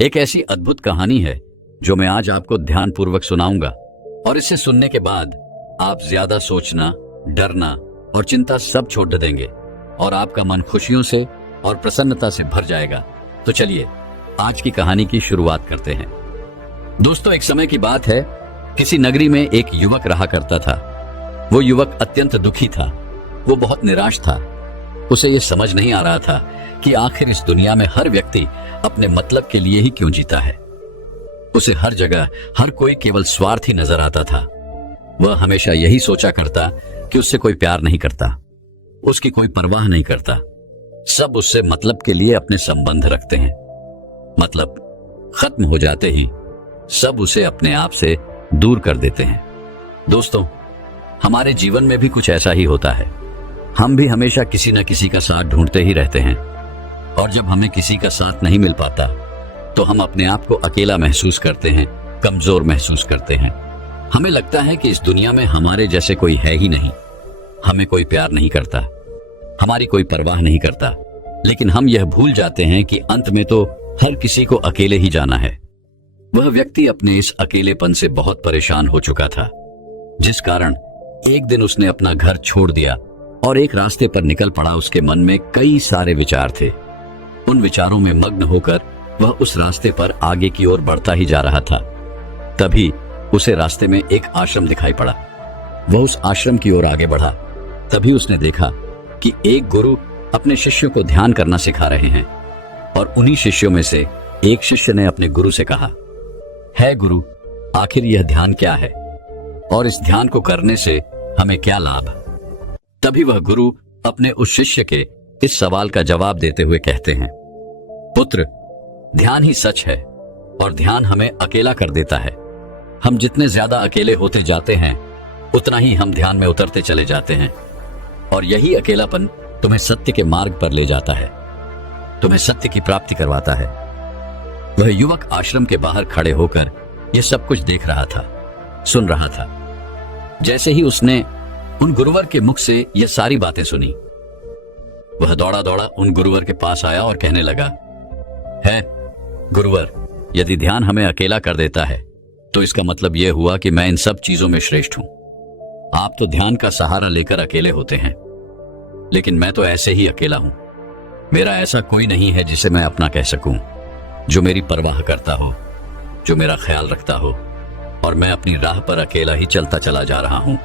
एक ऐसी अद्भुत कहानी है जो मैं आज आपको ध्यानपूर्वक सुनाऊंगा और इसे सुनने के बाद आप ज्यादा सोचना, डरना और चिंता सब छोड़ देंगे और आपका मन खुशियों से और प्रसन्नता से भर जाएगा। तो चलिए आज की कहानी की शुरुआत करते हैं। दोस्तों, एक समय की बात है, किसी नगरी में एक युवक रहा करता था। वो युवक अत्यंत दुखी था। वो बहुत निराश था। उसे ये समझ नहीं आ रहा था कि आखिर इस दुनिया में हर व्यक्ति अपने मतलब के लिए ही क्यों जीता है। उसे हर जगह हर कोई केवल स्वार्थी नजर आता था। वह हमेशा यही सोचा करता कि उससे कोई प्यार नहीं करता, उसकी कोई परवाह नहीं करता। सब उससे मतलब के लिए अपने संबंध रखते हैं। मतलब खत्म हो जाते ही सब उसे अपने आप से दूर कर देते हैं। दोस्तों, हमारे जीवन में भी कुछ ऐसा ही होता है। हम भी हमेशा किसी न किसी का साथ ढूंढते ही रहते हैं और जब हमें किसी का साथ नहीं मिल पाता तो हम अपने आप को अकेला महसूस करते हैं, कमजोर महसूस करते हैं। हमें लगता है कि इस दुनिया में हमारे जैसे कोई है ही नहीं। हमें कोई प्यार नहीं करता, हमारी कोई परवाह नहीं करता। लेकिन हम यह भूल जाते हैं कि अंत में तो हर किसी को अकेले ही जाना है। वह व्यक्ति अपने इस अकेलेपन से बहुत परेशान हो चुका था, जिस कारण एक दिन उसने अपना घर छोड़ दिया और एक रास्ते पर निकल पड़ा। उसके मन में कई सारे विचार थे। उन विचारों में मग्न होकर वह उस रास्ते पर आगे की ओर बढ़ता ही जा रहा था। तभी उसे रास्ते में एक आश्रम दिखाई पड़ा। वह उस आश्रम की ओर आगे बढ़ा। तभी उसने देखा कि एक गुरु अपने शिष्यों को ध्यान करना सिखा रहे हैं और उन्हीं शिष्यों में से एक शिष्य ने अपने गुरु से कहा, है गुरु, आखिर यह ध्यान क्या है और इस ध्यान को करने से हमें क्या लाभ? तभी वह गुरु अपने उस शिष्य के इस सवाल का जवाब देते हुए कहते हैं, पुत्र, ध्यान ही सच है और ध्यान हमें अकेला कर देता है। हम जितने ज्यादा अकेले होते जाते हैं उतना ही हम ध्यान में उतरते चले जाते हैं और यही अकेलापन तुम्हें सत्य के मार्ग पर ले जाता है, तुम्हें सत्य की प्राप्ति करवाता है। वह युवक आश्रम के बाहर खड़े होकर यह सब कुछ देख रहा था, सुन रहा था। जैसे ही उसने उन गुरुवर के मुख से यह सारी बातें सुनी, वह दौड़ा दौड़ा उन गुरुवर के पास आया और कहने लगा, है गुरुवर, यदि ध्यान हमें अकेला कर देता है तो इसका मतलब यह हुआ कि मैं इन सब चीजों में श्रेष्ठ हूं। आप तो ध्यान का सहारा लेकर अकेले होते हैं, लेकिन मैं तो ऐसे ही अकेला हूं। मेरा ऐसा कोई नहीं है जिसे मैं अपना कह सकूं, जो मेरी परवाह करता हो, जो मेरा ख्याल रखता हो, और मैं अपनी राह पर अकेला ही चलता चला जा रहा हूं।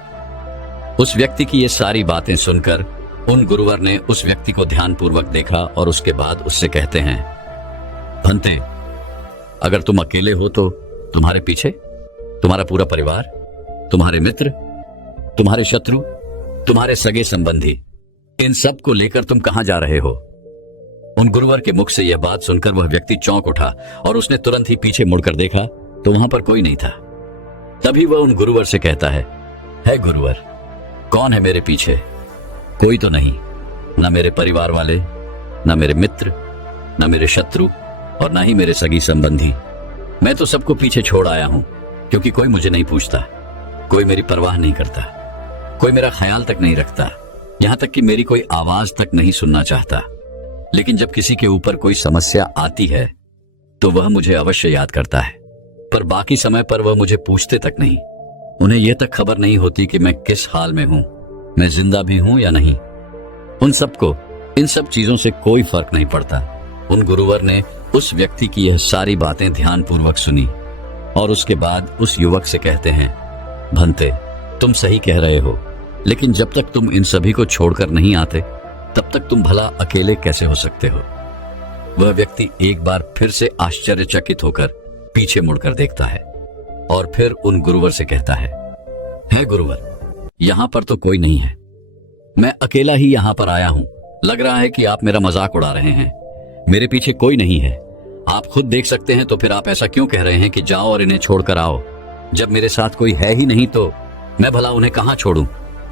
उस व्यक्ति की ये सारी बातें सुनकर उन गुरुवर ने उस व्यक्ति को ध्यानपूर्वक देखा और उसके बाद उससे कहते हैं, भंते, अगर तुम अकेले हो तो तुम्हारे पीछे तुम्हारा पूरा परिवार, तुम्हारे मित्र, तुम्हारे शत्रु, तुम्हारे सगे संबंधी, इन सब को लेकर तुम कहां जा रहे हो? उन गुरुवर के मुख से यह बात सुनकर वह व्यक्ति चौंक उठा और उसने तुरंत ही पीछे मुड़कर देखा तो वहां पर कोई नहीं था। तभी वह उन गुरुवर से कहता है गुरुवर, कौन है मेरे पीछे? कोई तो नहीं, ना मेरे परिवार वाले, ना मेरे मित्र, ना मेरे शत्रु और ना ही मेरे सगी संबंधी। मैं तो सबको पीछे छोड़ आया हूं क्योंकि कोई मुझे नहीं पूछता, कोई मेरी परवाह नहीं करता, कोई मेरा ख्याल तक नहीं रखता, यहां तक कि मेरी कोई आवाज तक नहीं सुनना चाहता। लेकिन जब किसी के ऊपर कोई समस्या आती है तो वह मुझे अवश्य याद करता है, पर बाकी समय पर वह मुझे पूछते तक नहीं। उन्हें यह तक खबर नहीं होती कि मैं किस हाल में हूं, मैं जिंदा भी हूं या नहीं। उन सबको इन सब चीजों से कोई फर्क नहीं पड़ता। उन गुरुवर ने उस व्यक्ति की यह सारी बातें ध्यानपूर्वक सुनी और उसके बाद उस युवक से कहते हैं, भंते, तुम सही कह रहे हो, लेकिन जब तक तुम इन सभी को छोड़कर नहीं आते तब तक तुम भला अकेले कैसे हो सकते हो? वह व्यक्ति एक बार फिर से आश्चर्यचकित होकर पीछे मुड़कर देखता है और फिर उन गुरुवर से कहता है गुरुवर, यहां पर तो कोई नहीं है, मैं अकेला ही यहां पर आया हूं। लग रहा है कि आप मेरा मजाक उड़ा रहे हैं। मेरे पीछे कोई नहीं है, आप खुद देख सकते हैं, तो फिर आप ऐसा क्यों कह रहे हैं कि जाओ और इन्हें छोड़कर आओ? जब मेरे साथ कोई है ही नहीं तो मैं भला उन्हें कहां छोड़ूं,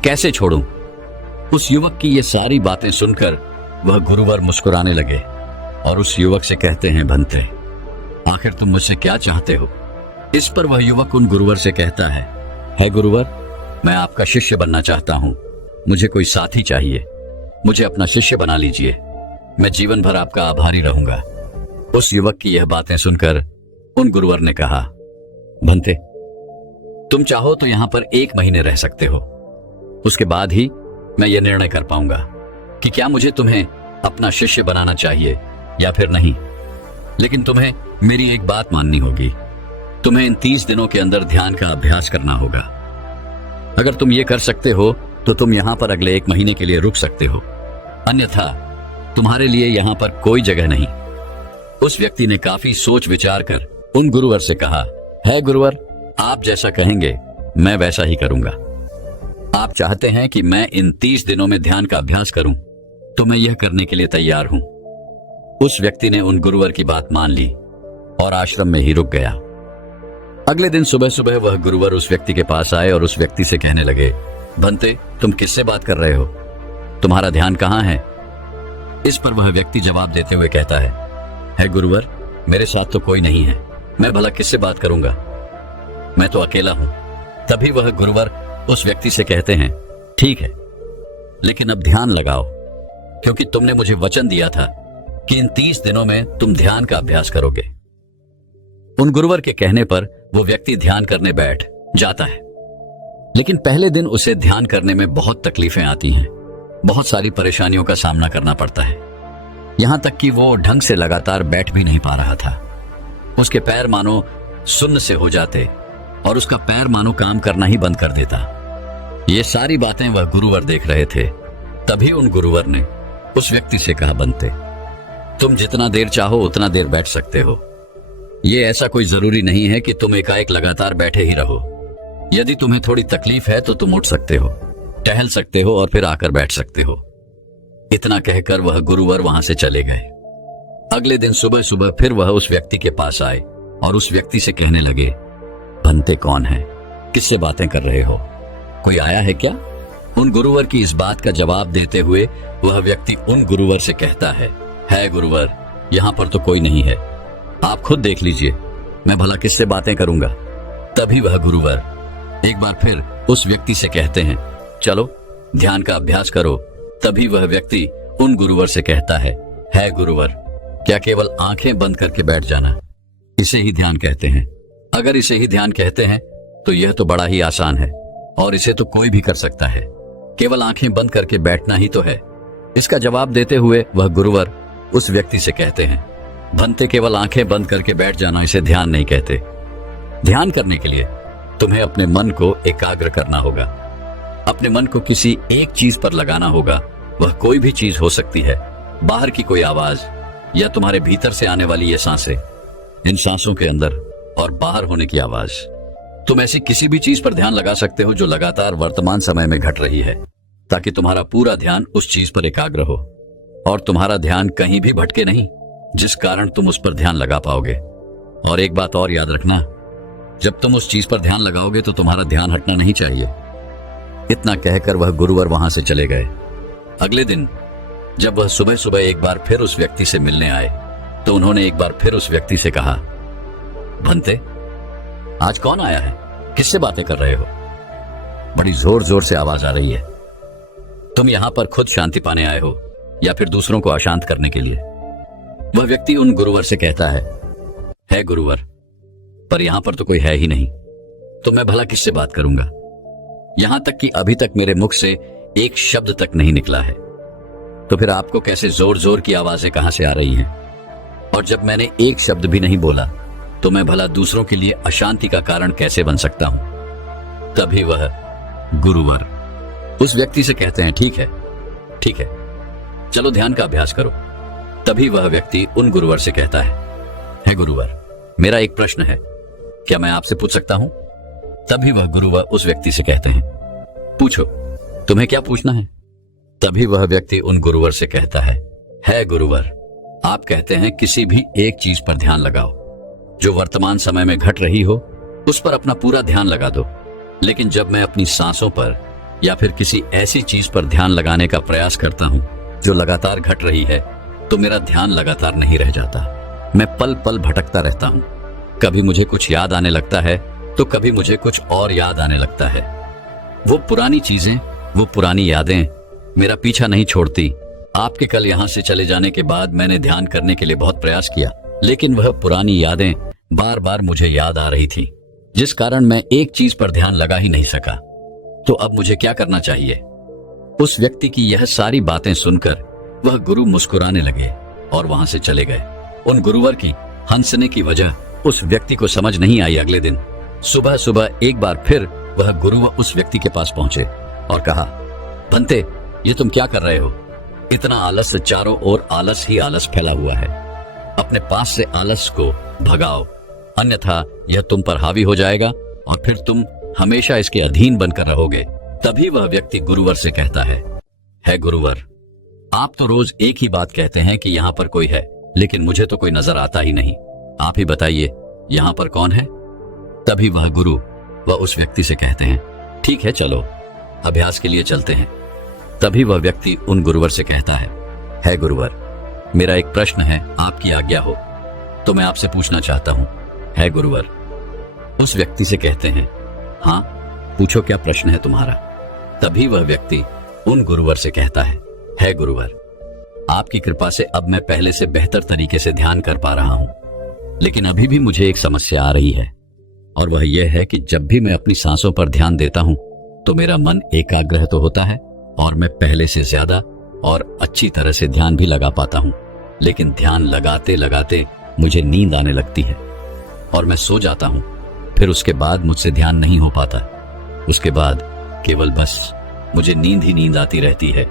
कैसे छोड़ूं? उस युवक की ये सारी बातें सुनकर वह गुरुवर मुस्कुराने लगे और उस युवक से कहते हैं, भंते, आखिर तुम मुझसे क्या चाहते हो? इस पर वह युवक उन गुरुवर से कहता है गुरुवर, मैं आपका शिष्य बनना चाहता हूं, मुझे कोई साथी चाहिए, मुझे अपना शिष्य बना लीजिए, मैं जीवन भर आपका आभारी रहूंगा। उस युवक की यह बातें सुनकर उन गुरुवर ने कहा, भंते, तुम चाहो तो यहां पर 1 महीने रह सकते हो। उसके बाद ही मैं यह निर्णय कर पाऊंगा कि क्या मुझे तुम्हें अपना शिष्य बनाना चाहिए या फिर नहीं। लेकिन तुम्हें मेरी एक बात माननी होगी। तुम्हें इन 30 दिनों के अंदर ध्यान का अभ्यास करना होगा। अगर तुम ये कर सकते हो तो तुम यहां पर अगले 1 महीने के लिए रुक सकते हो, अन्यथा तुम्हारे लिए यहां पर कोई जगह नहीं। उस व्यक्ति ने काफी सोच विचार कर उन गुरुवर से कहा, है गुरुवर, आप जैसा कहेंगे मैं वैसा ही करूंगा। आप चाहते हैं कि मैं इन 30 दिनों में ध्यान का अभ्यास करूं तो मैं यह करने के लिए तैयार हूं। उस व्यक्ति ने उन गुरुवर की बात मान ली और आश्रम में ही रुक गया। अगले दिन सुबह सुबह वह गुरुवर उस व्यक्ति के पास आए और उस व्यक्ति से कहने लगे, भंते, तुम किससे बात कर रहे हो? तुम्हारा ध्यान कहां है? इस पर वह व्यक्ति जवाब देते हुए कहता है गुरुवर, मेरे साथ तो कोई नहीं है, मैं भला किससे बात करूंगा, मैं तो अकेला हूं। तभी वह गुरुवर उस व्यक्ति से कहते हैं, ठीक है, लेकिन अब ध्यान लगाओ, क्योंकि तुमने मुझे वचन दिया था कि इन 30 दिनों में तुम ध्यान का अभ्यास करोगे। उन गुरुवर के कहने पर वो व्यक्ति ध्यान करने बैठ जाता है। लेकिन पहले दिन उसे ध्यान करने में बहुत तकलीफें आती हैं, बहुत सारी परेशानियों का सामना करना पड़ता है। यहां तक कि वो ढंग से लगातार बैठ भी नहीं पा रहा था। उसके पैर मानो सुन्न से हो जाते और उसका पैर मानो काम करना ही बंद कर देता। ये सारी बातें वह गुरुवर देख रहे थे। तभी उन गुरुवर ने उस व्यक्ति से कहा, बनते, तुम जितना देर चाहो उतना देर बैठ सकते हो। ये ऐसा कोई जरूरी नहीं है कि तुम एकाएक लगातार बैठे ही रहो। यदि तुम्हें थोड़ी तकलीफ है तो तुम उठ सकते हो, टहल सकते हो और फिर आकर बैठ सकते हो। इतना कहकर वह गुरुवर वहां से चले गए। अगले दिन सुबह सुबह फिर वह उस व्यक्ति के पास आए और उस व्यक्ति से कहने लगे, भंते कौन है? किससे बातें कर रहे हो? कोई आया है क्या? उन गुरुवर की इस बात का जवाब देते हुए वह व्यक्ति उन गुरुवर से कहता है गुरुवर, यहां पर तो कोई नहीं है, आप खुद देख लीजिए, मैं भला किससे बातें करूंगा। तभी वह गुरुवर एक बार फिर उस व्यक्ति से कहते हैं, चलो ध्यान का अभ्यास करो। तभी वह व्यक्ति उन गुरुवर से कहता है गुरुवर, क्या केवल आंखें बंद करके बैठ जाना, इसे ही ध्यान कहते हैं? अगर इसे ही ध्यान कहते हैं तो यह तो बड़ा ही आसान है और इसे तो कोई भी कर सकता है, केवल आंखें बंद करके बैठना ही तो है। इसका जवाब देते हुए वह गुरुवर उस व्यक्ति से कहते हैं, भंते, केवल आंखें बंद करके बैठ जाना इसे ध्यान नहीं कहते। ध्यान करने के लिए तुम्हें अपने मन को एकाग्र करना होगा, अपने मन को किसी एक चीज पर लगाना होगा। वह कोई भी चीज हो सकती है, बाहर की कोई आवाज या तुम्हारे भीतर से आने वाली ये सांसें, इन सांसों के अंदर और बाहर होने की आवाज। तुम ऐसी किसी भी चीज पर ध्यान लगा सकते हो जो लगातार वर्तमान समय में घट रही है, ताकि तुम्हारा पूरा ध्यान उस चीज पर एकाग्र हो और तुम्हारा ध्यान कहीं भी भटके नहीं, जिस कारण तुम उस पर ध्यान लगा पाओगे। और एक बात और याद रखना, जब तुम उस चीज पर ध्यान लगाओगे तो तुम्हारा ध्यान हटना नहीं चाहिए। इतना कहकर वह गुरुवर वहां से चले गए। अगले दिन जब वह सुबह सुबह एक बार फिर उस व्यक्ति से मिलने आए तो उन्होंने एक बार फिर उस व्यक्ति से कहा, भंते, आज कौन आया है? किससे बातें कर रहे हो? बड़ी जोर जोर से आवाज आ रही है। तुम यहां पर खुद शांति पाने आए हो या फिर दूसरों को अशांत करने के लिए? वह व्यक्ति उन गुरुवर से कहता है गुरुवर, पर यहां पर तो कोई है ही नहीं, तो मैं भला किससे बात करूंगा? यहां तक कि अभी तक मेरे मुख से एक शब्द तक नहीं निकला है, तो फिर आपको कैसे जोर जोर की आवाजें कहां से आ रही हैं? और जब मैंने एक शब्द भी नहीं बोला तो मैं भला दूसरों के लिए अशांति का कारण कैसे बन सकता हूं? तभी वह गुरुवर उस व्यक्ति से कहते हैं, ठीक है, चलो ध्यान का अभ्यास करो। तभी वह व्यक्ति उन गुरुवर से कहता है गुरुवर, मेरा एक प्रश्न है, क्या मैं आपसे पूछ सकता हूं? तभी वह गुरुवर उस व्यक्ति से कहते हैं, पूछो, तुम्हें क्या पूछना है? तभी वह व्यक्ति उन गुरुवर से कहता है गुरुवर, आप कहते हैं किसी भी एक चीज पर ध्यान लगाओ, जो वर्तमान समय में घट रही हो उस पर अपना पूरा ध्यान लगा दो। लेकिन जब मैं अपनी सांसों पर या फिर किसी ऐसी चीज पर ध्यान लगाने का प्रयास करता हूं जो लगातार घट रही है, तो मेरा ध्यान लगातार नहीं रह जाता। मैं पल पल भटकता रहता हूं। कभी मुझे कुछ याद आने लगता है तो कभी मुझे कुछ और याद आने लगता है। वो पुरानी चीजें, वो पुरानी यादें मेरा पीछा नहीं छोड़ती। आपके कल यहां से चले जाने के बाद मैंने ध्यान करने के लिए बहुत प्रयास किया, लेकिन वह पुरानी यादें बार बार मुझे याद आ रही थी, जिस कारण मैं एक चीज पर ध्यान लगा ही नहीं सका। तो अब मुझे क्या करना चाहिए? उस व्यक्ति की यह सारी बातें सुनकर वह गुरु मुस्कुराने लगे और वहां से चले गए। उन गुरुवर की हंसने की वजह उस व्यक्ति को समझ नहीं आई। अगले दिन सुबह सुबह एक बार फिर वह गुरुवर उस व्यक्ति के पास पहुंचे और कहा, बंते, ये तुम क्या कर रहे हो? इतना आलस, चारों ओर आलस ही आलस फैला हुआ है। अपने पास से आलस को भगाओ, अन्यथा यह तुम पर हावी हो जाएगा और फिर तुम हमेशा इसके अधीन बनकर रहोगे। तभी वह व्यक्ति गुरुवर से कहता है गुरुवर, आप तो रोज एक ही बात कहते हैं कि यहाँ पर कोई है, लेकिन मुझे तो कोई नजर आता ही नहीं। आप ही बताइए, यहाँ पर कौन है? तभी वह गुरु वह उस व्यक्ति से कहते हैं, ठीक है, चलो अभ्यास के लिए चलते हैं। तभी वह व्यक्ति उन गुरुवर से कहता है गुरुवर, मेरा एक प्रश्न है, आपकी आज्ञा हो तो मैं आपसे पूछना चाहता हूं। है गुरुवर। उस व्यक्ति से कहते हैं, हाँ पूछो, क्या प्रश्न है तुम्हारा? तभी वह व्यक्ति उन गुरुवर से कहता है गुरुवर, आपकी कृपा से अब मैं पहले से बेहतर तरीके से ध्यान कर पा रहा हूं, लेकिन अभी भी मुझे एक समस्या आ रही है, और वह यह है कि जब भी मैं अपनी सांसों पर ध्यान देता हूं तो मेरा मन एकाग्र तो होता है और मैं पहले से ज्यादा और अच्छी तरह से ध्यान भी लगा पाता हूं, लेकिन ध्यान लगाते लगाते मुझे नींद आने लगती है और मैं सो जाता हूं। फिर उसके बाद मुझसे ध्यान नहीं हो पाता। उसके बाद केवल बस मुझे नींद ही नींद आती रहती है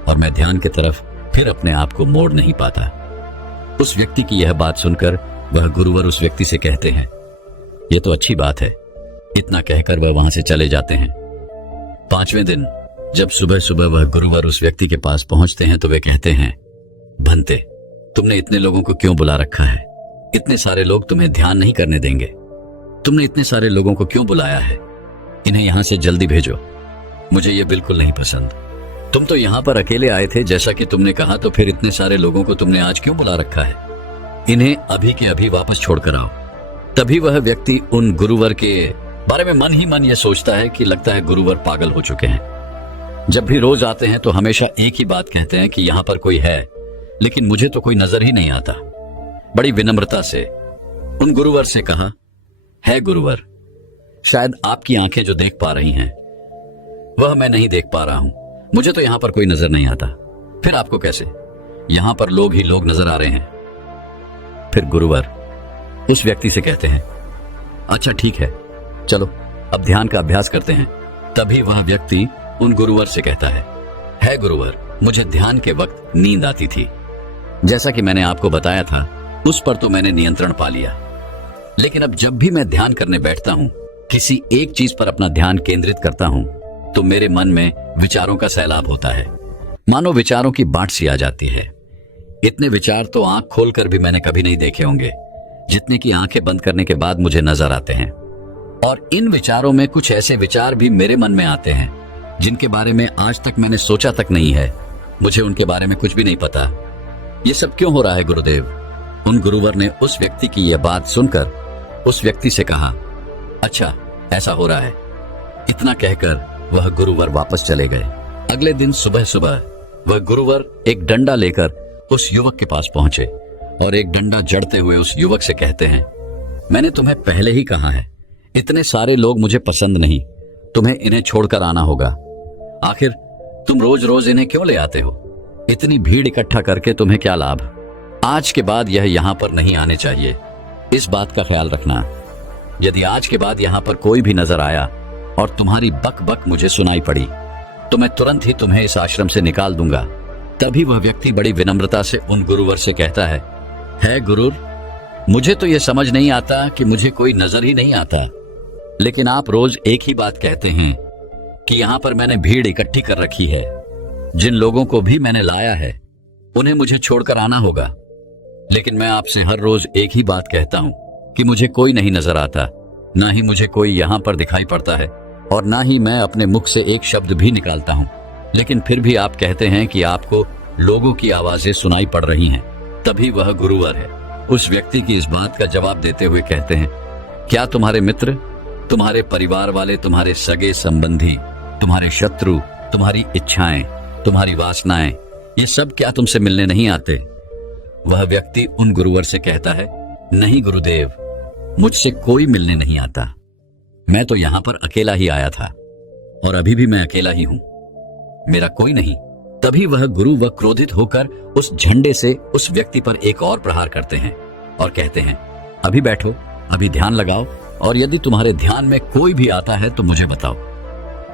और मैं ध्यान की तरफ फिर अपने आप को मोड़ नहीं पाता। उस व्यक्ति की यह बात सुनकर वह गुरुवर उस व्यक्ति से कहते हैं, ये तो अच्छी बात है। इतना कहकर वह वहां से चले जाते हैं। 5वें दिन जब सुबह सुबह वह गुरुवर उस व्यक्ति के पास पहुंचते हैं तो वे कहते हैं, भंते, तुमने इतने लोगों को क्यों बुला रखा है? इतने सारे लोग तुम्हें ध्यान नहीं करने देंगे। तुमने इतने सारे लोगों को क्यों बुलाया है? इन्हें यहां से जल्दी भेजो। मुझे ये बिल्कुल नहीं पसंद। तुम तो यहां पर अकेले आए थे जैसा कि तुमने कहा, तो फिर इतने सारे लोगों को तुमने आज क्यों बुला रखा है? इन्हें अभी के अभी वापस छोड़कर आओ। तभी वह व्यक्ति उन गुरुवर के बारे में मन ही मन यह सोचता है कि लगता है गुरुवर पागल हो चुके हैं। जब भी रोज आते हैं तो हमेशा एक ही बात कहते हैं कि यहां पर कोई है, लेकिन मुझे तो कोई नजर ही नहीं आता। बड़ी विनम्रता से उन गुरुवर से कहा, है गुरुवर, शायद आपकी आंखें जो देख पा रही हैं वह मैं नहीं देख पा रहा हूं। मुझे तो यहां पर कोई नजर नहीं आता। फिर आपको कैसे? यहां पर लोग ही लोग नजर आ रहे हैं। फिर गुरुवर उस व्यक्ति से कहते हैं, अच्छा ठीक है, चलो अब ध्यान का अभ्यास करते हैं। तभी वह व्यक्ति उन गुरुवर से कहता है गुरुवर, मुझे ध्यान के वक्त नींद आती थी। जैसा कि मैंने आपको बताया था, उस पर तो मैंने नियंत्रण पा लिया, लेकिन अब जब भी मैं ध्यान करने बैठता हूं, किसी एक चीज पर अपना ध्यान केंद्रित करता हूं, तो मेरे मन में विचारों का सैलाब होता है। मानो विचारों की बाढ़ सी आ जाती है। इतने विचार तो आंख खोलकर भी मैंने कभी नहीं देखे होंगे, जितने की आंखें बंद करने के बाद मुझे नजर आते हैं। और इन विचारों में कुछ ऐसे विचार भी मेरे मन में आते हैं जिनके बारे में आज तक मैंने सोचा तक नहीं है। मुझे उनके बारे में कुछ भी नहीं पता। ये सब क्यों हो रहा है गुरुदेव? उन गुरुवर ने उस व्यक्ति की यह बात सुनकर उस व्यक्ति से कहा, अच्छा ऐसा हो रहा है। इतना कहकर वह गुरुवर वापस चले गए। अगले दिन सुबह सुबह वह गुरुवर एक डंडा लेकर उस युवक के पास पहुंचे और एक डंडा जड़ते हुए उस युवक से कहते हैं, मैंने तुम्हें पहले ही कहा है, इतने सारे लोग मुझे पसंद नहीं, तुम्हें इन्हें छोड़कर आना होगा। आखिर तुम रोज रोज इन्हें क्यों ले आते हो? इतनी भीड़ इकट्ठा करके तुम्हें क्या लाभ? आज के बाद यह यहाँ पर नहीं आने चाहिए। इस बात का ख्याल रखना। यदि आज के बाद यहाँ पर कोई भी नजर आया और तुम्हारी बक बक मुझे सुनाई पड़ी, तो मैं तुरंत ही तुम्हें इस आश्रम से निकाल दूंगा। तभी वह व्यक्ति बड़ी विनम्रता से उन गुरुवर से कहता है गुरुर, मुझे तो यह समझ नहीं आता कि मुझे कोई नजर ही नहीं आता, लेकिन आप रोज एक ही बात कहते हैं कि यहाँ पर मैंने भीड़ इकट्ठी कर रखी है। जिन लोगों को भी मैंने लाया है उन्हें मुझे छोड़कर आना होगा, लेकिन मैं आपसे हर रोज एक ही बात कहता हूँ कि मुझे कोई नहीं नजर आता, ना ही मुझे कोई यहाँ पर दिखाई पड़ता है और ना ही मैं अपने मुख से एक शब्द भी निकालता हूँ, लेकिन फिर भी आप कहते हैं कि आपको लोगों की आवाजें सुनाई पड़ रही हैं। तभी वह गुरुवर है उस व्यक्ति की इस बात का जवाब देते हुए कहते हैं, क्या तुम्हारे मित्र, तुम्हारे परिवार वाले, तुम्हारे सगे संबंधी, तुम्हारे शत्रु, तुम्हारी इच्छाएं, तुम्हारी वासनाएं, ये सब क्या तुमसे मिलने नहीं आते? वह व्यक्ति उन गुरुवर से कहता नहीं गुरुदेव, मुझसे कोई मिलने नहीं आता। मैं तो यहां पर अकेला ही आया था और अभी भी मैं अकेला ही हूं, मेरा कोई नहीं। तभी वह गुरु वह क्रोधित होकर उस झंडे से उस व्यक्ति पर एक और प्रहार करते हैं और कहते हैं, अभी बैठो, अभी ध्यान लगाओ, और यदि तुम्हारे ध्यान में कोई भी आता है तो मुझे बताओ।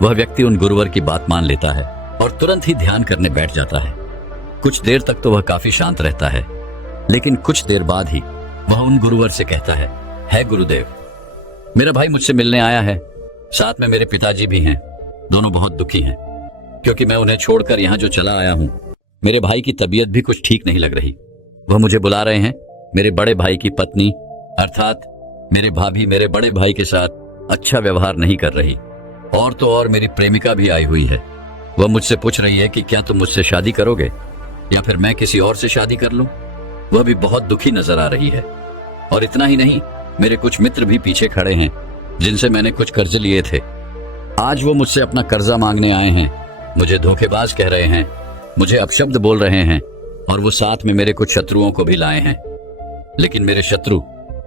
वह व्यक्ति उन गुरुवर की बात मान लेता है और तुरंत ही ध्यान करने बैठ जाता है। कुछ देर तक तो वह काफी शांत रहता है, लेकिन कुछ देर बाद ही वह उन गुरुवर से कहता है गुरुदेव, मेरा भाई मुझसे मिलने आया है, साथ में मेरे पिताजी भी हैं। दोनों बहुत दुखी हैं क्योंकि मैं उन्हें छोड़कर यहाँ जो चला आया हूँ। मेरे भाई की तबीयत भी कुछ ठीक नहीं लग रही। वह मुझे बुला रहे हैं। मेरे बड़े भाई की पत्नी अर्थात मेरे भाभी मेरे बड़े भाई के साथ अच्छा व्यवहार नहीं कर रही, और तो और मेरी प्रेमिका भी आई हुई है। वह मुझसे पूछ रही है कि क्या तुम मुझसे शादी करोगे या फिर मैं किसी और से शादी कर लूं। वह भी बहुत दुखी नजर आ रही है। और इतना ही नहीं, मेरे कुछ मित्र भी पीछे खड़े हैं जिनसे मैंने कुछ कर्ज लिए थे। आज वो मुझसे अपना कर्जा मांगने आए हैं, मुझे धोखेबाज कह रहे हैं, मुझे अपशब्द बोल रहे हैं, और वो साथ में मेरे कुछ शत्रुओं को भी लाए हैं। लेकिन मेरे शत्रु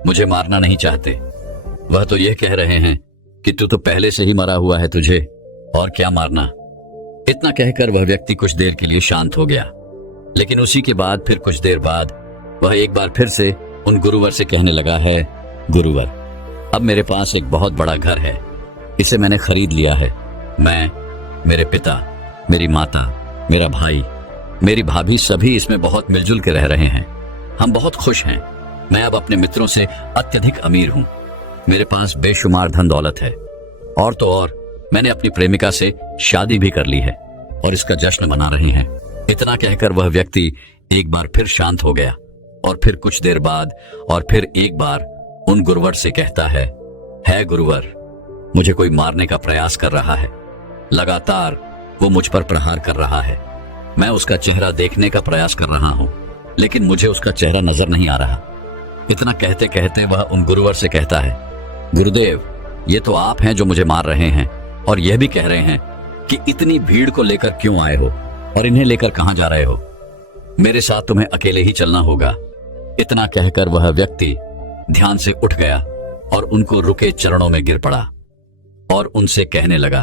मुझे मारना नहीं चाहते। वह तो यह कह रहे हैं कि तू तो पहले से ही मरा हुआ है, तुझे और क्या मारना। इतना कहकर वह व्यक्ति कुछ देर के लिए शांत हो गया, लेकिन उसी के बाद फिर कुछ देर बाद वह एक बार फिर से उन गुरुवर से कहने लगा है, गुरुवर, अब मेरे पास एक बहुत बड़ा घर है, इसे मैंने खरीद लिया है। मैं, मेरे पिता, मेरी माता, मेरा भाई, मेरी भाभी सभी इसमें बहुत मिलजुल के रह रहे हैं। हम बहुत खुश हैं। मैं अब अपने मित्रों से अत्यधिक अमीर हूं। मेरे पास बेशुमार धन दौलत है, और तो और मैंने अपनी प्रेमिका से शादी भी कर ली है और इसका जश्न मना रहे हैं। इतना कहकर वह व्यक्ति एक बार फिर शांत हो गया और फिर कुछ देर बाद और फिर एक बार उन गुरुवर से कहता है गुरुवर, मुझे कोई मारने का प्रयास कर रहा है। लगातार वो मुझ पर प्रहार कर रहा है। मैं उसका चेहरा देखने का प्रयास कर रहा हूं, लेकिन मुझे उसका चेहरा नजर नहीं आ रहा। इतना कहते कहते वह उन गुरुवर से कहता है, गुरुदेव, ये तो आप हैं जो मुझे मार रहे हैं और यह भी कह रहे हैं कि इतनी भीड़ को लेकर क्यों आए हो और इन्हें लेकर कहां जा रहे हो। मेरे साथ तुम्हें अकेले ही चलना होगा। इतना कहकर वह व्यक्ति ध्यान से उठ गया और उनको रुके चरणों में गिर पड़ा और उनसे कहने लगा,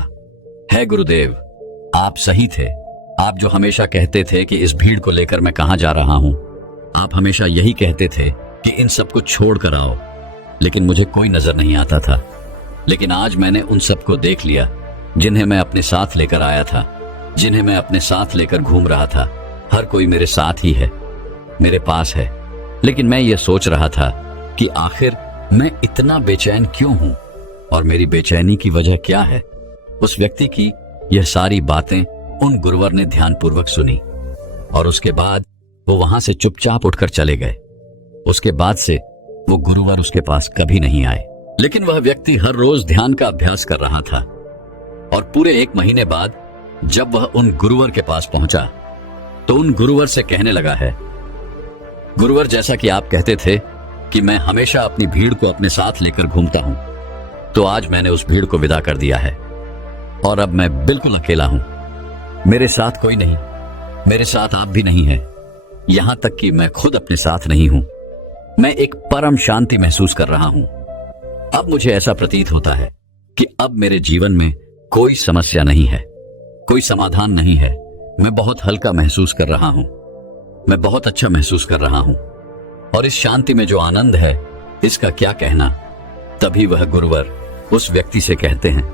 है गुरुदेव, आप सही थे। आप जो हमेशा कहते थे कि इस भीड़ को लेकर मैं कहां जा रहा हूं, आप हमेशा यही कहते थे कि इन सबको छोड़ कर आओ, लेकिन मुझे कोई नजर नहीं आता था। लेकिन आज मैंने उन सबको देख लिया जिन्हें मैं अपने साथ लेकर आया था, जिन्हें मैं अपने साथ लेकर घूम रहा था। हर कोई मेरे साथ ही है, मेरे पास है। लेकिन मैं ये सोच रहा था कि आखिर मैं इतना बेचैन क्यों हूं और मेरी बेचैनी की वजह क्या है। उस व्यक्ति की यह सारी बातें उन गुरुवर ने ध्यानपूर्वक सुनी और उसके बाद वो वहां से चुपचाप उठकर चले गए। उसके बाद से वो गुरुवर उसके पास कभी नहीं आए। लेकिन वह व्यक्ति हर रोज ध्यान का अभ्यास कर रहा था और पूरे 1 महीने बाद जब वह उन गुरुवर के पास पहुंचा तो उन गुरुवर से कहने लगा है, गुरुवर, जैसा कि आप कहते थे कि मैं हमेशा अपनी भीड़ को अपने साथ लेकर घूमता हूं, तो आज मैंने उस भीड़ को विदा कर दिया है और अब मैं बिल्कुल अकेला हूं। मेरे साथ कोई नहीं, मेरे साथ आप भी नहीं है, यहां तक कि मैं खुद अपने साथ नहीं हूं। मैं एक परम शांति महसूस कर रहा हूं। अब मुझे ऐसा प्रतीत होता है कि अब मेरे जीवन में कोई समस्या नहीं है, कोई समाधान नहीं है। मैं बहुत हल्का महसूस कर रहा हूं, मैं बहुत अच्छा महसूस कर रहा हूं और इस शांति में जो आनंद है इसका क्या कहना। तभी वह गुरुवर उस व्यक्ति से कहते हैं,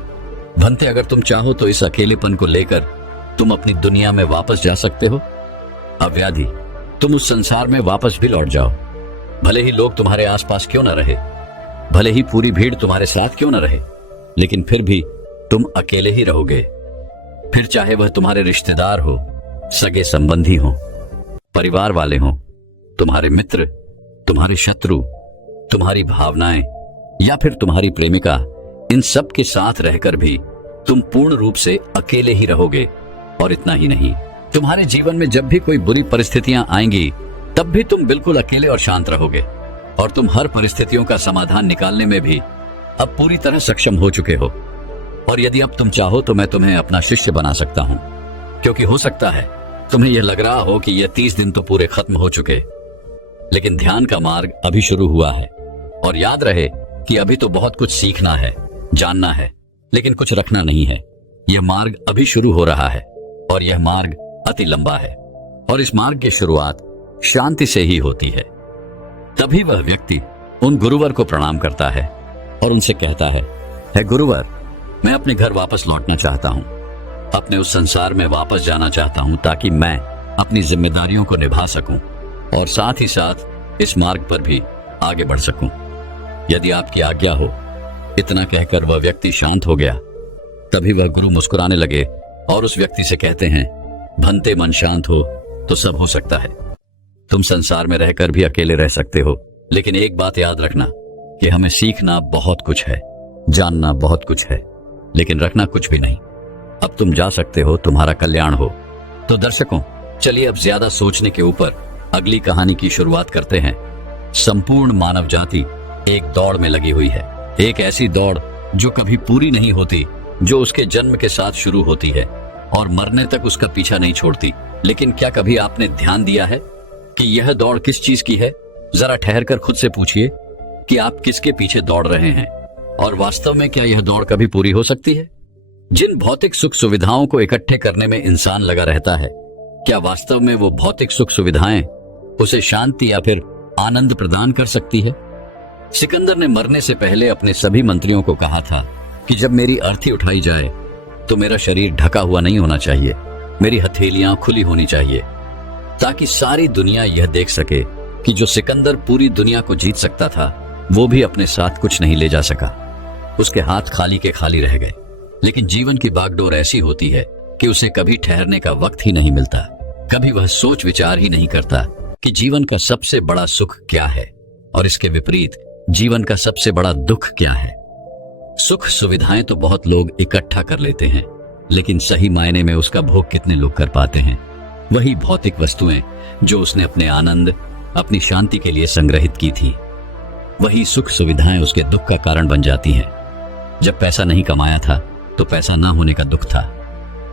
भंते, अगर तुम चाहो तो इस अकेलेपन को लेकर तुम अपनी दुनिया में वापस जा सकते हो। अव्याधि, तुम उस संसार में वापस भी लौट जाओ। भले ही लोग तुम्हारे आसपास क्यों न रहे, भले ही पूरी भीड़ तुम्हारे साथ क्यों न रहे, लेकिन फिर भी तुम अकेले ही रहोगे। फिर चाहे वह तुम्हारे रिश्तेदार हो, सगे संबंधी हो, परिवार वाले हो, तुम्हारे मित्र, तुम्हारे शत्रु, तुम्हारी भावनाएं या फिर तुम्हारी प्रेमिका, इन सब के साथ रहकर भी तुम पूर्ण रूप से अकेले ही रहोगे। और इतना ही नहीं, तुम्हारे जीवन में जब भी कोई बुरी परिस्थितियां आएंगी तब भी तुम बिल्कुल अकेले और शांत रहोगे और तुम हर परिस्थितियों का समाधान निकालने में भी अब पूरी तरह सक्षम हो चुके हो। और यदि अब तुम चाहो तो मैं तुम्हें अपना शिष्य बना सकता हूं, क्योंकि हो सकता है तुम्हें यह लग रहा हो कि यह 30 दिन तो पूरे खत्म हो चुके, लेकिन ध्यान का मार्ग अभी शुरू हुआ है। और याद रहे कि अभी तो बहुत कुछ सीखना है, जानना है, लेकिन कुछ रखना नहीं है। यह मार्ग अभी शुरू हो रहा है और यह मार्ग अति लंबा है और इस मार्ग की शुरुआत शांति से ही होती है। तभी वह व्यक्ति उन गुरुवर को प्रणाम करता है और उनसे कहता है गुरुवर, मैं अपने घर वापस लौटना चाहता हूं, अपने उस संसार में वापस जाना चाहता हूं ताकि मैं अपनी जिम्मेदारियों को निभा सकूं और साथ ही साथ इस मार्ग पर भी आगे बढ़ सकूं। यदि आपकी आज्ञा हो। इतना कहकर वह व्यक्ति शांत हो गया। तभी वह गुरु मुस्कुराने लगे और उस व्यक्ति से कहते हैं, भंते मन शांत हो तो सब हो सकता है। तुम संसार में रहकर भी अकेले रह सकते हो, लेकिन एक बात याद रखना कि हमें सीखना बहुत कुछ है, जानना बहुत कुछ है, लेकिन रखना कुछ भी नहीं। अब तुम जा सकते हो, तुम्हारा कल्याण हो। तो दर्शकों, चलिए अब ज्यादा सोचने के ऊपर अगली कहानी की शुरुआत करते हैं। संपूर्ण मानव जाति एक दौड़ में लगी हुई है, एक ऐसी दौड़ जो कभी पूरी नहीं होती, जो उसके जन्म के साथ शुरू होती है और मरने तक उसका पीछा नहीं छोड़ती। लेकिन क्या कभी आपने ध्यान दिया है कि यह दौड़ किस चीज की है? जरा ठहर कर खुद से पूछिए कि आप किसके पीछे दौड़ रहे हैं और वास्तव में क्या यह दौड़ कभी पूरी हो सकती है? जिन भौतिक सुख सुविधाओं को इकट्ठे करने में इंसान लगा रहता है, क्या वास्तव में वो भौतिक सुख सुविधाएं उसे शांति या फिर आनंद प्रदान कर सकती है? सिकंदर ने मरने से पहले अपने सभी मंत्रियों को कहा था कि जब मेरी अर्थी उठाई जाए तो मेरा शरीर ढका हुआ नहीं होना चाहिए, मेरी हथेलियां खुली होनी चाहिए, ताकि सारी दुनिया यह देख सके कि जो सिकंदर पूरी दुनिया को जीत सकता था, वो भी अपने साथ कुछ नहीं ले जा सका। उसके हाथ खाली के खाली रह गए। लेकिन जीवन की बागडोर ऐसी होती है कि उसे कभी ठहरने का वक्त ही नहीं मिलता, कभी वह सोच विचार ही नहीं करता कि जीवन का सबसे बड़ा सुख क्या है और इसके विपरीत जीवन का सबसे बड़ा दुख क्या है। सुख सुविधाएं तो बहुत लोग इकट्ठा कर लेते हैं, लेकिन सही मायने में उसका भोग कितने लोग कर पाते हैं? वही भौतिक वस्तुएं जो उसने अपने आनंद, अपनी शांति के लिए संग्रहित की थी, वही सुख सुविधाएं उसके दुख का कारण बन जाती हैं। जब पैसा नहीं कमाया था तो पैसा ना होने का दुख था,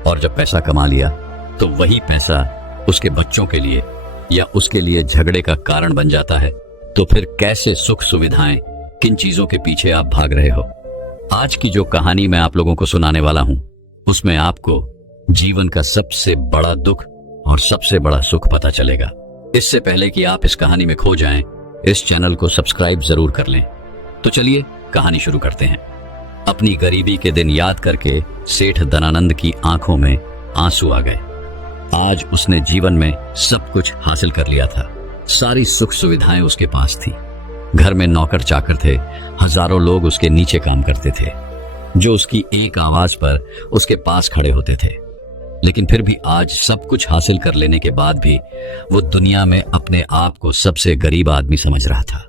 और जब पैसा कमा लिया तो वही पैसा उसके बच्चों के लिए या उसके लिए झगड़े का कारण बन जाता है। तो फिर कैसे सुख सुविधाएं, किन चीजों के पीछे आप भाग रहे हो? आज की जो कहानी मैं आप लोगों को सुनाने वाला हूं, उसमें आपको जीवन का सबसे बड़ा दुख और सबसे बड़ा सुख पता चलेगा। इससे पहले कि आप इस कहानी में खो जाएं, इस चैनल को सब्सक्राइब जरूर कर लें। तो चलिए कहानी शुरू करते हैं। अपनी गरीबी के दिन याद करके सेठ धनानंद की आंखों में आंसू आ गए। आज उसने जीवन में सब कुछ हासिल कर लिया था, सारी सुख सुविधाएं उसके पास थी। घर में नौकर चाकर थे, हजारों लोग उसके नीचे काम करते थे, जो उसकी एक आवाज पर उसके पास खड़े होते थे। लेकिन फिर भी आज सब कुछ हासिल कर लेने के बाद भी वो दुनिया में अपने आप को सबसे गरीब आदमी समझ रहा था।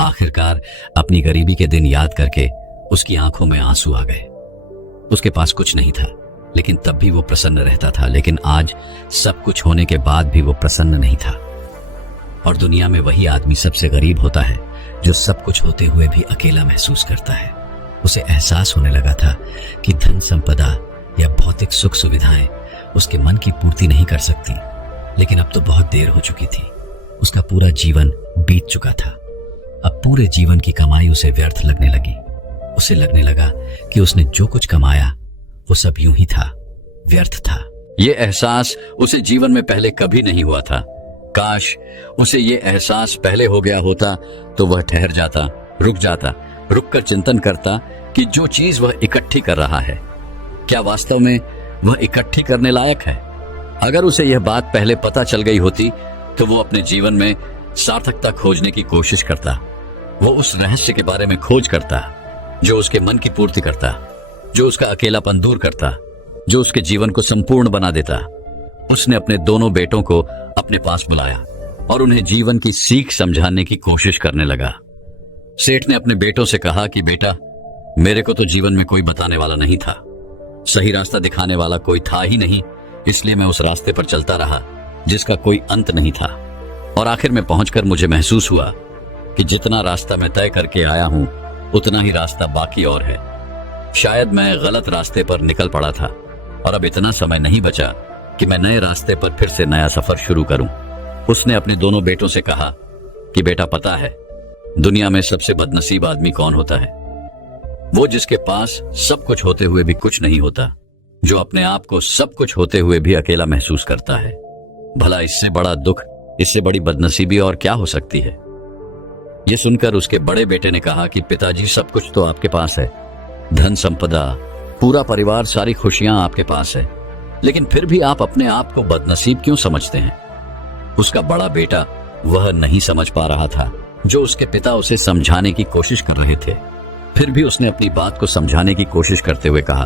आखिरकार अपनी गरीबी के दिन याद करके उसकी आंखों में आंसू आ गए। उसके पास कुछ नहीं था, लेकिन तब भी वो प्रसन्न रहता था। लेकिन आज सब कुछ होने के बाद भी वो प्रसन्न नहीं था। और दुनिया में वही आदमी सबसे गरीब होता है जो सब कुछ होते हुए भी अकेला महसूस करता है। उसे एहसास होने लगा था कि धन संपदा या भौतिक सुख सुविधाएं उसके मन की पूर्ति नहीं कर सकती। लेकिन अब तो बहुत देर हो चुकी थी। उसका पूरा जीवन बीत चुका था। अब पूरे जीवन की कमाई उसे व्यर्थ लगने लगी। उसे लगने लगा कि उसने जो कुछ कमाया वो सब यूं ही था, व्यर्थ था। ये एहसास उसे जीवन में पहले कभी नहीं हुआ था। काश उसे ये एहसास पहले हो गया होता तो वह ठहर जाता, रुक कर चिंतन करता कि जो चीज वह इकट्ठी कर रहा है, क्या वास्तव में वह इकट्ठी करने लायक है? अगर उसे यह बात पहले पता चल गई होती तो वो अपने जीवन में सार्थकता खोजने की कोशिश करता। वो उस रहस्य के बारे में खोज करता जो उसके मन की पूर्ति करता, जो उसका अकेलापन दूर करता, जो उसके जीवन को संपूर्ण बना देता। उसने अपने दोनों बेटों को अपने पास बुलाया और उन्हें जीवन की सीख समझाने की कोशिश करने लगा। सेठ ने अपने बेटों से कहा कि बेटा, मेरे को तो जीवन में कोई बताने वाला नहीं था, सही रास्ता दिखाने वाला कोई था ही नहीं, इसलिए मैं उस रास्ते पर चलता रहा जिसका कोई अंत नहीं था। और आखिर में पहुंचकर मुझे महसूस हुआ कि जितना रास्ता मैं तय करके आया हूं उतना ही रास्ता बाकी और है। शायद मैं गलत रास्ते पर निकल पड़ा था और अब इतना समय नहीं बचा कि मैं नए रास्ते पर फिर से नया सफर शुरू करूं। उसने अपने दोनों बेटों से कहा कि बेटा पता है दुनिया में सबसे बदनसीब आदमी कौन होता है? वो जिसके पास सब कुछ होते हुए भी कुछ नहीं होता, जो अपने आप को सब कुछ होते हुए भी अकेला महसूस करता है। भला इससे बड़ा दुख, इससे बड़ी बदनसीबी और क्या हो सकती है? यह सुनकर उसके बड़े बेटे ने कहा कि पिताजी, सब कुछ तो आपके पास है, धन संपदा, पूरा परिवार, सारी खुशियां आपके पास है, लेकिन फिर भी आप अपने आप को बदनसीब क्यों समझते हैं? उसका बड़ा बेटा वह नहीं समझ पा रहा था जो उसके पिता उसे समझाने की कोशिश कर रहे थे। फिर भी उसने अपनी बात को समझाने की कोशिश करते हुए कहा,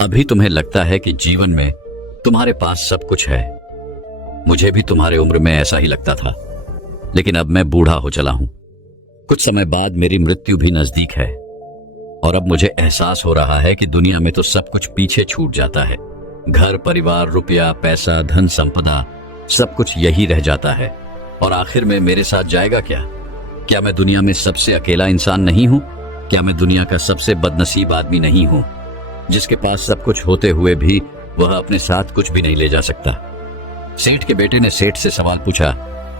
अभी तुम्हें लगता है कि जीवन में तुम्हारे पास सब कुछ है। मुझे भी तुम्हारे उम्र में ऐसा ही लगता था, लेकिन अब मैं बूढ़ा हो चला हूं। कुछ समय बाद मेरी मृत्यु भी नजदीक है और अब मुझे एहसास हो रहा है कि दुनिया में तो सब कुछ पीछे छूट जाता है। घर, परिवार, रुपया, पैसा, धन संपदा, सब कुछ यही रह जाता है और आखिर में मेरे साथ जाएगा क्या? क्या मैं दुनिया में सबसे अकेला इंसान नहीं हूं? क्या मैं दुनिया का सबसे बदनसीब आदमी नहीं हूं, जिसके पास सब कुछ होते हुए भी वह अपने साथ कुछ भी नहीं ले जा सकता? सेठ के बेटे ने सेठ से सवाल पूछा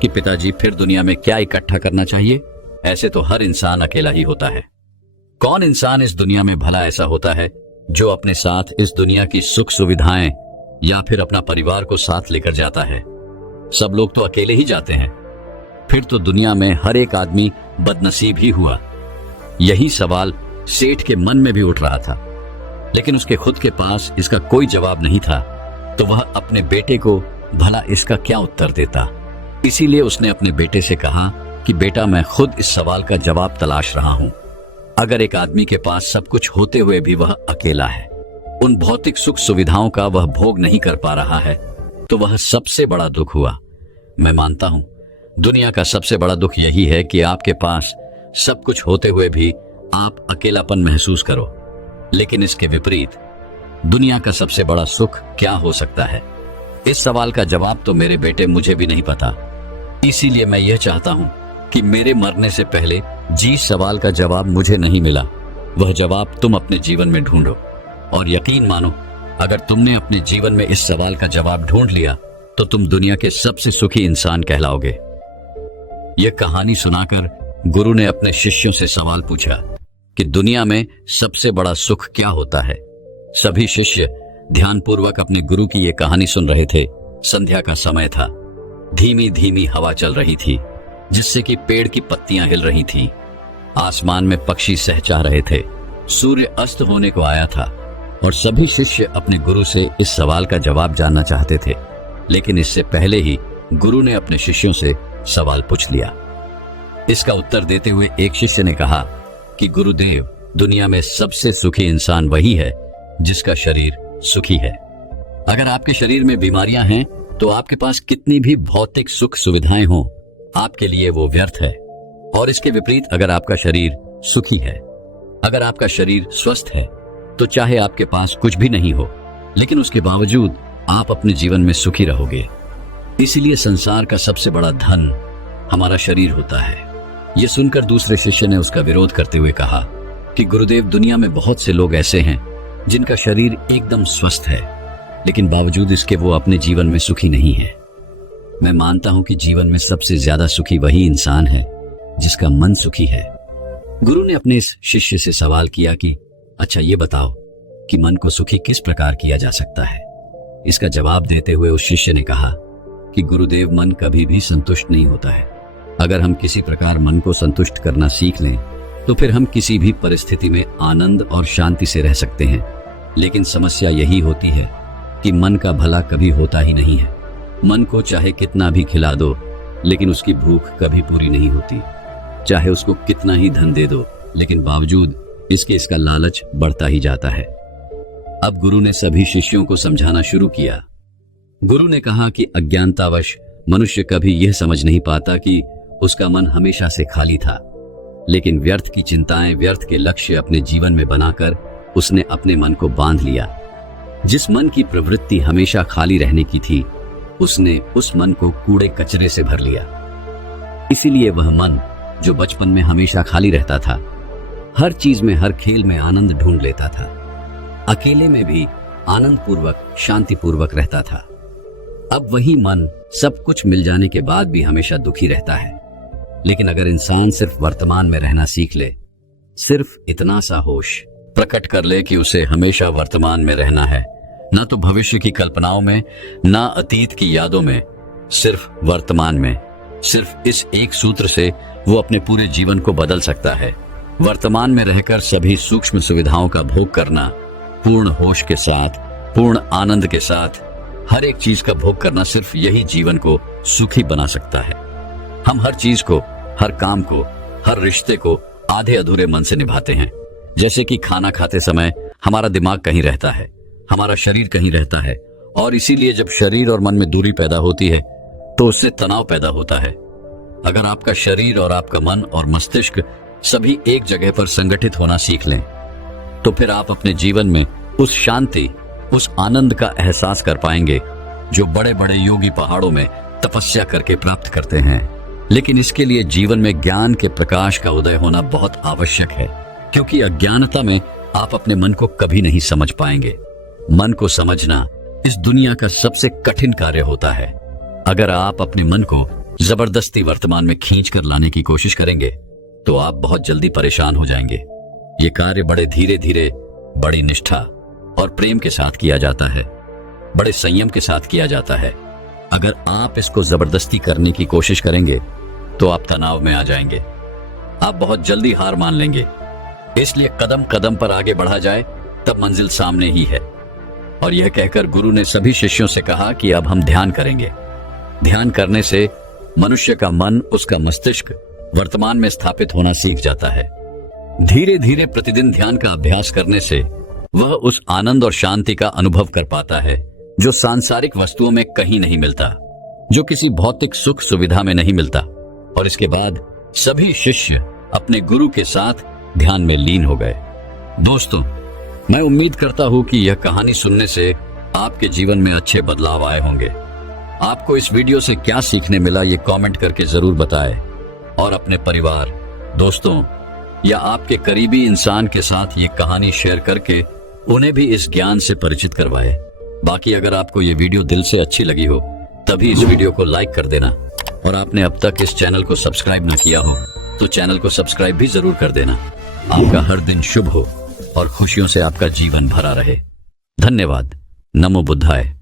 कि पिताजी, फिर दुनिया में क्या इकट्ठा करना चाहिए? ऐसे तो हर इंसान अकेला ही होता है। कौन इंसान इस दुनिया में भला ऐसा होता है जो अपने साथ इस दुनिया की सुख सुविधाएं या फिर अपना परिवार को साथ लेकर जाता है? सब लोग तो अकेले ही जाते हैं। फिर तो दुनिया में हर एक आदमी बदनसीब ही हुआ। यही सवाल सेठ के मन में भी उठ रहा था, लेकिन उसके खुद के पास इसका कोई जवाब नहीं था, तो वह अपने बेटे को भला इसका क्या उत्तर देता। इसीलिए उसने अपने बेटे से कहा कि बेटा, मैं खुद इस सवाल का जवाब तलाश रहा हूं। अगर एक आदमी के पास सब कुछ होते हुए भी वह अकेला है, उन भौतिक सुख सुविधाओं का वह भोग नहीं कर पा रहा है, तो वह सबसे बड़ा दुख हुआ। मैं मानता हूं दुनिया का सबसे बड़ा दुख यही है कि आपके पास सब कुछ होते हुए भी आप अकेलापन महसूस करो। लेकिन इसके विपरीत दुनिया का सबसे बड़ा सुख क्या हो सकता है? इस सवाल का जवाब तो मेरे बेटे मुझे भी नहीं पता। इसीलिए मैं यह चाहता हूं कि मेरे मरने से पहले जिस सवाल का जवाब मुझे नहीं मिला, वह जवाब तुम अपने जीवन में ढूंढो। और यकीन मानो, अगर तुमने अपने जीवन में इस सवाल का जवाब ढूंढ लिया तो तुम दुनिया के सबसे सुखी इंसान कहलाओगे। यह कहानी सुनाकर गुरु ने अपने शिष्यों से सवाल पूछा कि दुनिया में सबसे बड़ा सुख क्या होता है। सभी शिष्य ध्यानपूर्वक अपने गुरु की यह कहानी सुन रहे थे। संध्या का समय था। धीमी धीमी हवा चल रही थी, जिससे कि पेड़ की पत्तियां हिल रही थीं। आसमान में पक्षी सहचा रहे थे। सूर्य अस्त होने को आया था और सभी शिष्य अपने गुरु से इस सवाल का जवाब जानना चाहते थे। लेकिन इससे पहले ही गुरु ने अपने शिष्यों से सवाल पूछ लिया। इसका उत्तर देते हुए एक शिष्य ने कहा कि गुरुदेव, दुनिया में सबसे सुखी इंसान वही है जिसका शरीर सुखी है। अगर आपके शरीर में बीमारियां हैं तो आपके पास कितनी भी भौतिक सुख सुविधाएं हों, आपके लिए वो व्यर्थ है। और इसके विपरीत अगर आपका शरीर सुखी है, अगर आपका शरीर स्वस्थ है, तो चाहे आपके पास कुछ भी नहीं हो, लेकिन उसके बावजूद आप अपने जीवन में सुखी रहोगे। इसीलिए संसार का सबसे बड़ा धन हमारा शरीर होता है। यह सुनकर दूसरे शिष्य ने उसका विरोध करते हुए कहा कि गुरुदेव, दुनिया में बहुत से लोग ऐसे हैं जिनका शरीर एकदम स्वस्थ है, लेकिन बावजूद इसके वो अपने जीवन में सुखी नहीं है। मैं मानता हूं कि जीवन में सबसे ज्यादा सुखी वही इंसान है जिसका मन सुखी है। गुरु ने अपने इस शिष्य से सवाल किया कि अच्छा ये बताओ कि मन को सुखी किस प्रकार किया जा सकता है। इसका जवाब देते हुए उस शिष्य ने कहा कि गुरुदेव, मन कभी भी संतुष्ट नहीं होता है। अगर हम किसी प्रकार मन को संतुष्ट करना सीख लें तो फिर हम किसी भी परिस्थिति में आनंद और शांति से रह सकते हैं। लेकिन समस्या यही होती है कि मन का भला कभी होता ही नहीं है। मन को चाहे कितना भी खिला दो, लेकिन उसकी भूख कभी पूरी नहीं होती। चाहे उसको कितना ही धन दे दो, लेकिन बावजूद इसके इसका लालच बढ़ता ही जाता है। अब गुरु ने सभी शिष्यों को समझाना शुरू किया। गुरु ने कहा कि अज्ञानतावश मनुष्य कभी यह समझ नहीं पाता कि उसका मन हमेशा से खाली था, लेकिन व्यर्थ की चिंताएं, व्यर्थ के लक्ष्य अपने जीवन में बनाकर उसने अपने मन को बांध लिया। जिस मन की प्रवृत्ति हमेशा खाली रहने की थी, उसने उस मन को कूड़े कचरे से भर लिया। इसीलिए वह मन जो बचपन में हमेशा खाली रहता था, हर चीज में, हर खेल में आनंद ढूंढ लेता था, अकेले में भी आनंद पूर्वक, शांति पूर्वक रहता था। अब वही मन सब कुछ मिल जाने के बाद भी हमेशा दुखी रहता है। लेकिन अगर इंसान सिर्फ वर्तमान में रहना सीख ले, सिर्फ इतना सा होश प्रकट कर ले कि उसे हमेशा वर्तमान में रहना है, ना तो भविष्य की कल्पनाओं में, ना अतीत की यादों में, सिर्फ वर्तमान में, सिर्फ इस एक सूत्र से वो अपने पूरे जीवन को बदल सकता है। वर्तमान में रहकर सभी सूक्ष्म सुविधाओं का भोग करना, पूर्ण होश के साथ, पूर्ण आनंद के साथ हर एक चीज का भोग करना, सिर्फ यही जीवन को सुखी बना सकता है। हम हर चीज को, हर काम को, हर रिश्ते को आधे अधूरे मन से निभाते हैं। जैसे कि खाना खाते समय हमारा दिमाग कहीं रहता है, हमारा शरीर कहीं रहता है, और इसीलिए जब शरीर और मन में दूरी पैदा होती है तो उससे तनाव पैदा होता है। अगर आपका शरीर और आपका मन और मस्तिष्क सभी एक जगह पर संगठित होना सीख लें, तो फिर आप अपने जीवन में उस शांति, उस आनंद का एहसास कर पाएंगे जो बड़े बड़े योगी पहाड़ों में तपस्या करके प्राप्त करते हैं। लेकिन इसके लिए जीवन में ज्ञान के प्रकाश का उदय होना बहुत आवश्यक है, क्योंकि अज्ञानता में आप अपने मन को कभी नहीं समझ पाएंगे। मन को समझना इस दुनिया का सबसे कठिन कार्य होता है। अगर आप अपने मन को जबरदस्ती वर्तमान में खींच कर लाने की कोशिश करेंगे तो आप बहुत जल्दी परेशान हो जाएंगे। ये कार्य बड़े धीरे धीरे, बड़ी निष्ठा और प्रेम के साथ किया जाता है, बड़े संयम के साथ किया जाता है। अगर आप इसको जबरदस्ती करने की कोशिश करेंगे तो आप तनाव में आ जाएंगे, आप बहुत जल्दी हार मान लेंगे। इसलिए कदम कदम पर आगे बढ़ा जाए तब मंजिल सामने ही है। और यह कहकर गुरु ने सभी शिष्यों से कहा कि अब हम ध्यान करेंगे। ध्यान करने से मनुष्य का मन, उसका मस्तिष्क वर्तमान में स्थापित होना सीख जाता है। धीरे धीरे प्रतिदिन ध्यान का अभ्यास करने से वह उस आनंद और शांति का अनुभव कर पाता है जो सांसारिक वस्तुओं में कहीं नहीं मिलता, जो किसी भौतिक सुख सुविधा में नहीं मिलता। और इसके बाद सभी शिष्य अपने गुरु के साथ ध्यान में लीन हो गए। दोस्तों, मैं उम्मीद करता हूं कि यह कहानी सुनने से आपके जीवन में अच्छे बदलाव आए होंगे। आपको इस वीडियो से क्या सीखने मिला ये कमेंट करके जरूर बताएं, और अपने परिवार, दोस्तों या आपके करीबी इंसान के साथ ये कहानी शेयर करके उन्हें भी इस ज्ञान से परिचित करवाएं। बाकी अगर आपको ये वीडियो दिल से अच्छी लगी हो तभी इस वीडियो को लाइक कर देना, और आपने अब तक इस चैनल को सब्सक्राइब ना किया हो तो चैनल को सब्सक्राइब भी जरूर कर देना। आपका हर दिन शुभ हो और खुशियों से आपका जीवन भरा रहे। धन्यवाद। नमो बुद्धाय।